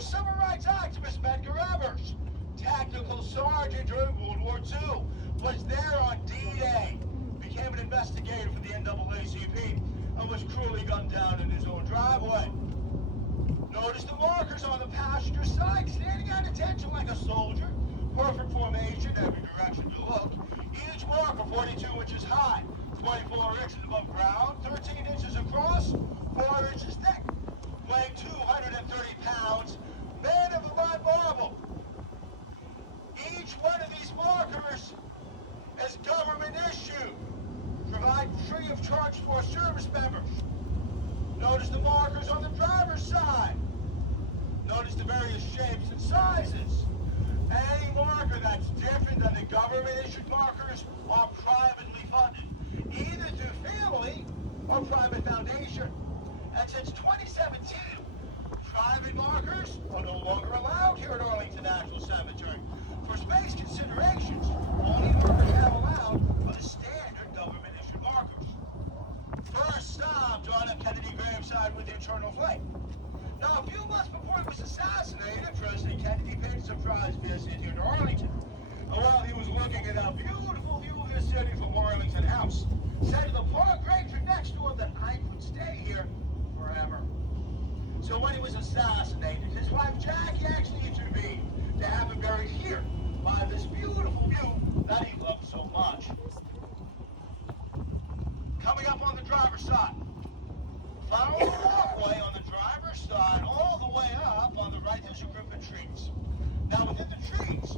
was civil rights activist Medgar Evers, tactical sergeant during World War II, was there on D-Day, became an investigator for the NAACP, and was cruelly gunned down in his own driveway. Notice the markers on the passenger side, standing at attention like a soldier, perfect formation, every direction you look. Each marker 42 inches high, 24 inches above ground, 13 inches across, 4 inches thick, weighing 230 pounds, made of a marble. Each one of these markers is government issued, provide free of charge for service members. Notice the markers on the driver's side. Notice the various shapes and sizes. Any marker that's different than the government-issued markers are privately funded, either through family or private foundation. And since 2017, private markers are no longer allowed here at Arlington National Cemetery. For space considerations, only markers now allowed are the standard government-issued markers. First stop, John F. Kennedy graveside with the eternal flame. Now, a few months before he was assassinated, President Kennedy paid a surprise visit here to Arlington. And while he was looking at a beautiful view of the city from Arlington House, said to the park ranger next to him that I could stay here forever. So when he was assassinated, his wife Jackie actually intervened to have him buried here by this beautiful view that he loved so much. Coming up on the driver's side, follow the walkway on the driver's side all the way up. On the right there's a group of trees. Now within the trees,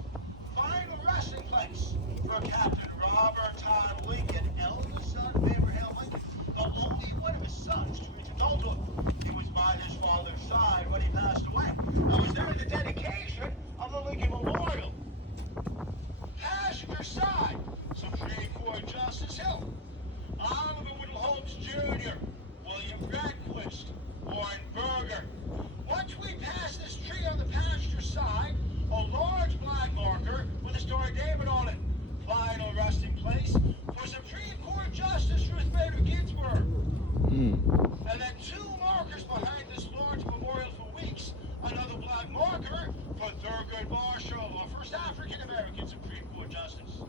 find a resting place for Captain Robert Todd Lincoln, eldest son of Abraham Lincoln, the only one of his sons to reach adulthood. He was by his father's side when he passed away. I was there at the dedication of the Lincoln Memorial. Passenger side, Supreme Court Justice Hill, Oliver Wendell Holmes Jr., William Rehnquist, Warren Burger. Once we pass this tree on the passenger side, a large black marker with a Star of David on it. Final resting place for Supreme Court Justice Ruth Bader Ginsburg. And then two markers behind this large memorial for weeks. Another black marker for Thurgood Marshall, our first African-American Supreme Court Justice.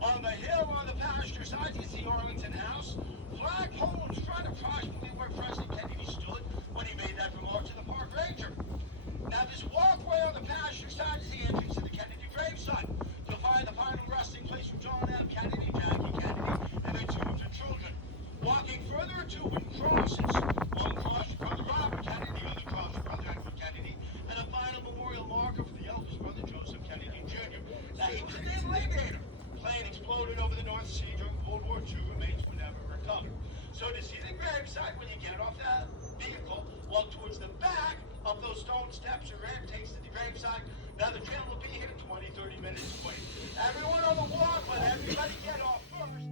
On the hill on the passenger side, you see Arlington House. Flagpole in front, approximately where President Kennedy stood when he made that remark to the park ranger. Now this walkway on the passenger side is the entrance to the Kennedy gravesite. You'll find the final resting place for John F. Kennedy, Jackie Kennedy, and their two of their children. Walking further, two wooden crosses. One cross for Brother Robert Kennedy, the other cross for Brother Edward Kennedy, and a final memorial marker for the eldest brother, Joseph Kennedy Jr. Now he was a naval aviator. Plane exploded over the North Sea during World War II. Remains were never recovered. So to see the gravesite, when you get off that vehicle, walk towards the back of those stone steps or ramp takes to the gravesite. Now the trail will be here 20-30 minutes away. Everyone on the walk, let everybody get off first.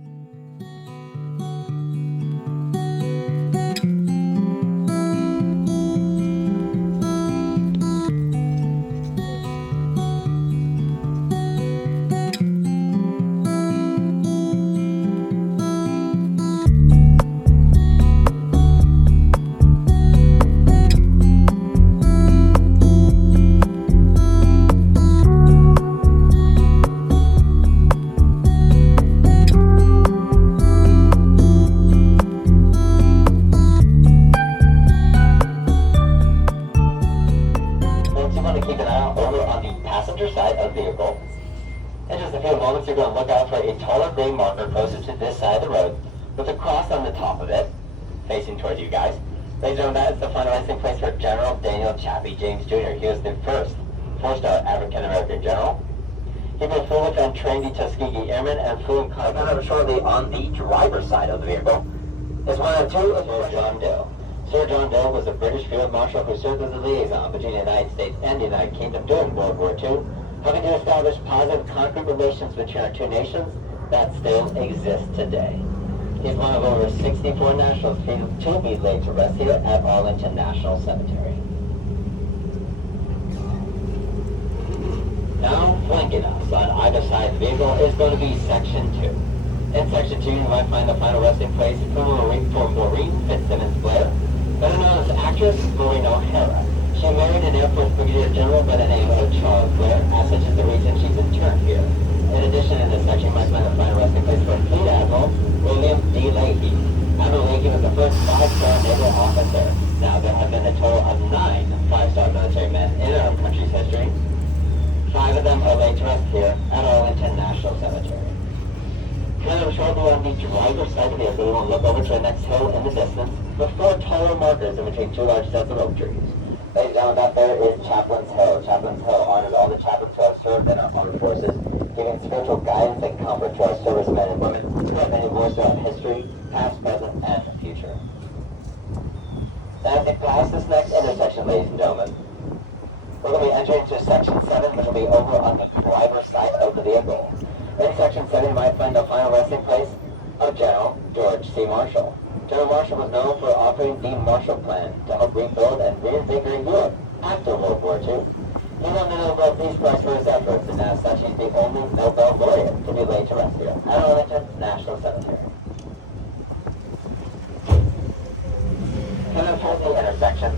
James Jr. He was the first four-star African-American general. He was flew with and trained the Tuskegee Airmen and flew in combat shortly on the driver's side of the vehicle. Is one of two of Sir John Dill. Sir John Dill was a British field marshal who served as a liaison between the United States and the United Kingdom during World War II, helping to establish positive concrete relations between our two nations that still exist today. He's one of over 64 nationals to be laid to rest here at Arlington National Cemetery. Now, flanking us on either side of the vehicle is going to be Section 2. In Section 2, you might find the final resting place for Maureen Fitzsimmons Blair, better known as actress Maureen O'Hara. She married an Air Force Brigadier General by the name of Charles Blair, as such is the reason she's interned here. In addition, in this section, you might find a final resting place for Fleet Admiral William D. Leahy. Admiral Leahy was the first 5-star naval officer. Now, there have been a total of 9 5-star military men in our country's history. 5 of them are laid to rest here at Arlington National Cemetery. Kind of shortly on the driver's side of the vehicle, we will look over to the next hill in the distance with 4 taller markers in between 2 large sets of oak trees. Ladies and gentlemen, that there is Chaplain's Hill. Chaplain's Hill honors all the chaplains who have served in our armed forces, giving spiritual guidance and comfort to our servicemen and women who have been a voice throughout history, past, present, and future. Now, as we pass this next intersection, ladies and gentlemen, we're going to be entering into Section 7, which will be over on the driver's side of the vehicle. In Section 7, you might find the final resting place of General George C. Marshall. General Marshall was known for offering the Marshall Plan to help rebuild and reinvigorate Europe after World War II. He won the Nobel Peace Prize for his efforts, and as such, he's the only Nobel laureate to be laid to rest here at Arlington National Cemetery. Coming from the intersection,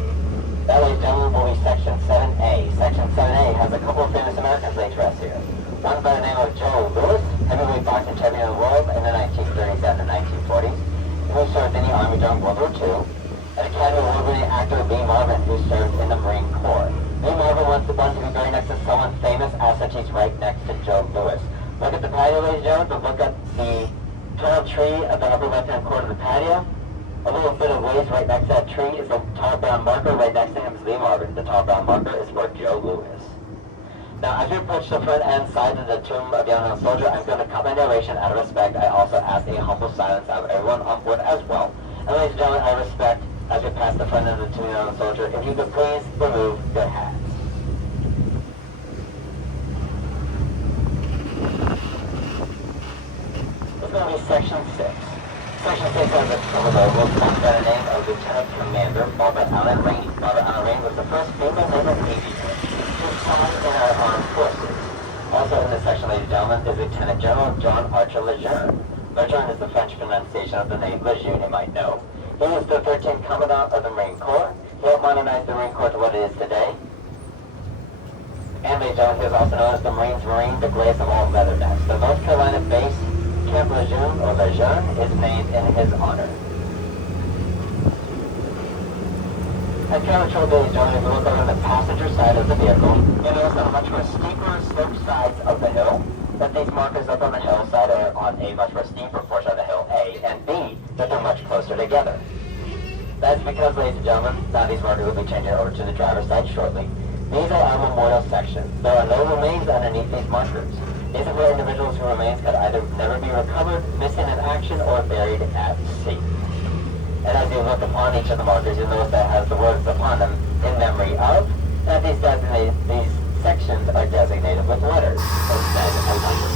that, ladies and gentlemen, will be Section 7A. Section 7A has a couple of famous Americans laid to rest here. One by the name of Joe Louis, heavyweight boxing champion of the world in the 1930s and the 1940s, who served in the Army during World War II, and Academy Award-winning actor Lee Marvin, who served in the Marine Corps. Lee Marvin wants to be very next to someone famous, as such he's right next to Joe Louis. Look at the patio, ladies and gentlemen, but look at the tall tree at the upper left-hand corner of the patio. A little bit of waste right next to that tree is the tall brown marker. Right next to him is Lee Marvin. The tall brown marker is for Joe Louis. Now, as we approach the front and side of the tomb of the unknown soldier, I'm going to cut my narration out of respect. I also ask a humble silence of everyone on board as well. And ladies and gentlemen, I respect, as we pass the front end of the tomb of the unknown soldier, if you could please remove your hats. This is going to be Section 6. Section 6 has a logo by the name of Lieutenant Commander Barbara Allen Rainey. Barbara Allen Rainey was the first female naval aviator to serve in our armed forces. Also in this section, ladies and gentlemen, is Lieutenant General John Archer Lejeune. Lejeune is the French pronunciation of the name Lejeune, you might know. He was the 13th Commandant of the Marine Corps. He helped modernize the Marine Corps to what it is today. And ladies and gentlemen, he was also known as the Marines Marine, the greatest of all leathernecks. The North Carolina base Camp Lejeune, or Lejeune, is named in his honor. At camera control, ladies and gentlemen, if we look over the passenger side of the vehicle, you'll notice on much more steeper sloped sides of the hill, that these markers up on the hillside are on a much more steeper portion of the hill, A, and B, that they're much closer together. That's because, ladies and gentlemen, now these markers will be changing over to the driver's side shortly. These are our memorial sections. There are no remains underneath these markers. These are for individuals whose remains could either never be recovered, missing in action, or buried at sea. And as you look upon each of the markers, you'll notice that has the words upon them, in memory of, and these sections are designated with letters instead of numbers.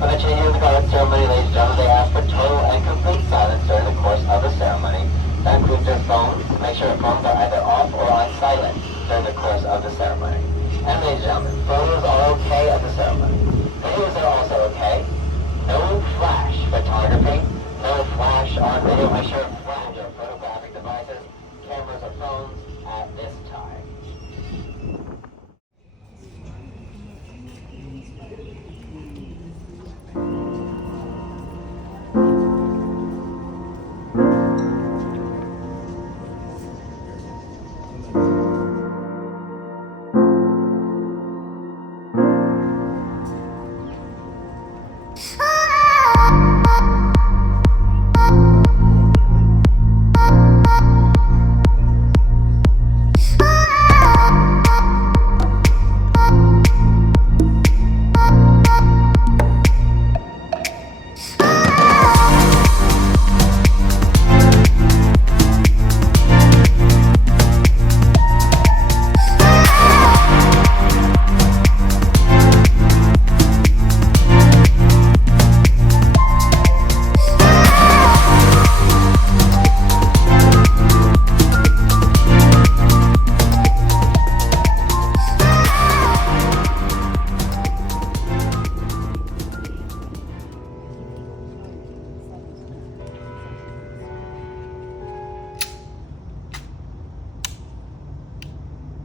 On the changing of the guard ceremony, ladies and gentlemen, they ask for total and complete silence during the course of the ceremony. That includes their phones. Make sure your phones are either off or on silent during the course of the ceremony. And ladies and gentlemen, photos are okay at the ceremony. Videos are also okay. No flash photography. No flash on video. Make sure to flash your photographic devices, cameras or phones at this time.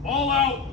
All out!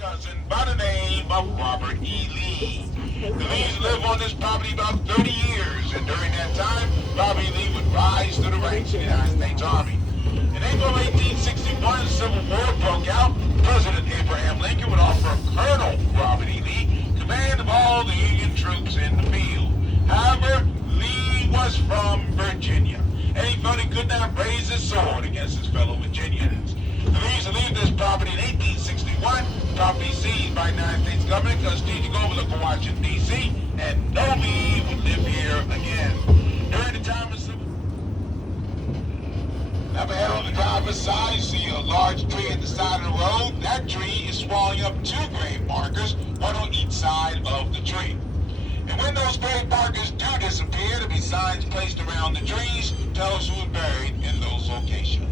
Cousin by the name of Robert E. Lee. The Lees lived on this property about 30 years, and during that time, Robert E. Lee would rise through the ranks of the United States Army. In April 1861, the Civil War broke out. President Abraham Lincoln would offer Colonel Robert E. Lee command of all the Union troops in the field. However, Lee was from Virginia, and he felt he could not raise his sword against his fellow Virginians. The Lees would leave this property in 1861, property seized by the United States government because strategic overlook of Washington, D.C., and no Lee would live here again. During the time of civil... Now, ahead on the driver's side, you see a large tree at the side of the road. That tree is swallowing up two grave markers, one on each side of the tree. And when those grave markers do disappear, there'll be signs placed around the trees to tell us who was buried in those locations.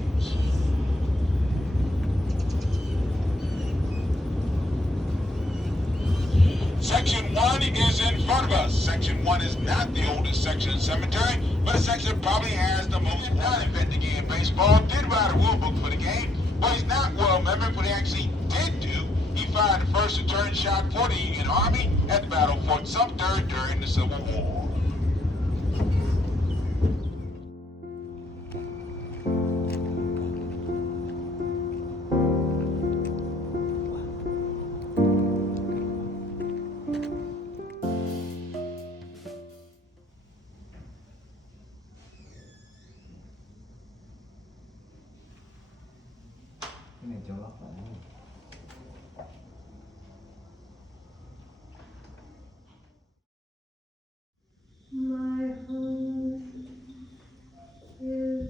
Section 1 is in front of us. Section 1 is not the oldest section of the cemetery, but a section that probably has the most not investigating baseball. Did write a rule book for the game, but he's not well remembered what he actually did do. He fired the first return shot for the Union Army at the Battle of Fort Sumter during the Civil War. Cái này cho lót lại. My home is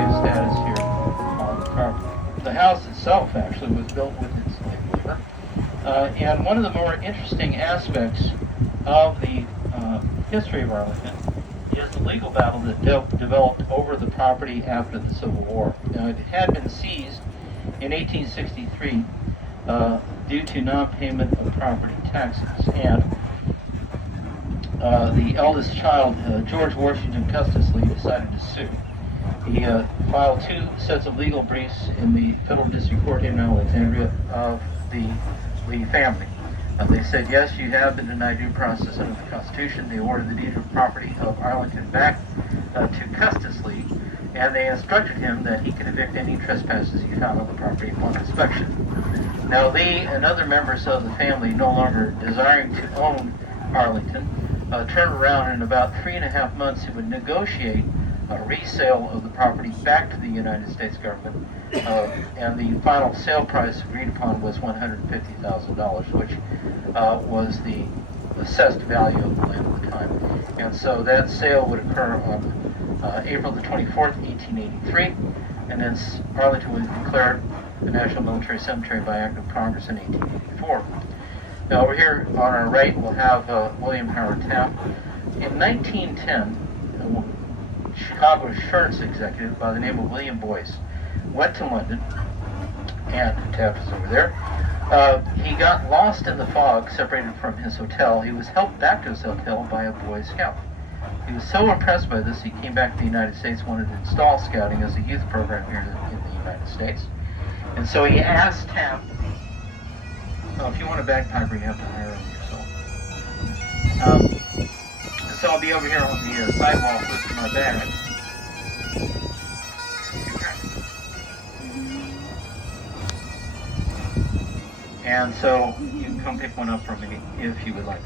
slave status here on the property. The house itself actually was built with enslaved labor. And one of the more interesting aspects of the history of Arlington is the legal battle that developed over the property after the Civil War. Now, it had been seized in 1863 due to non-payment of property taxes, and the eldest child, George Washington Custis Lee, decided to sue. He filed 2 sets of legal briefs in the Federal District Court in Alexandria of the Lee family. They said, yes, you have been denied due process under the Constitution. They awarded the deed of property of Arlington back to Custis Lee, and they instructed him that he could evict any trespasses he found on the property upon inspection. Now, Lee and other members of the family, no longer desiring to own Arlington, turned around, and in about 3.5 months he would negotiate a resale of the property back to the United States government, and the final sale price agreed upon was $150,000, which was the assessed value of the land at the time. And so that sale would occur on April the 24th, 1883, and then Arlington was declared a National Military Cemetery by Act of Congress in 1884. Now, over here on our right, we'll have William Howard Taft. In 1910, Chicago insurance executive by the name of William Boyce went to London, and Taft is over there. He got lost in the fog, separated from his hotel. He was helped back to his hotel by a Boy Scout. He was so impressed by this, he came back to the United States, wanted to install scouting as a youth program here in the United States. And so he asked Taft, if you want a bagpiper, you have to hire him yourself. And so I'll be over here on the sidewalk with my bag. And so you can come pick one up from me if you would like.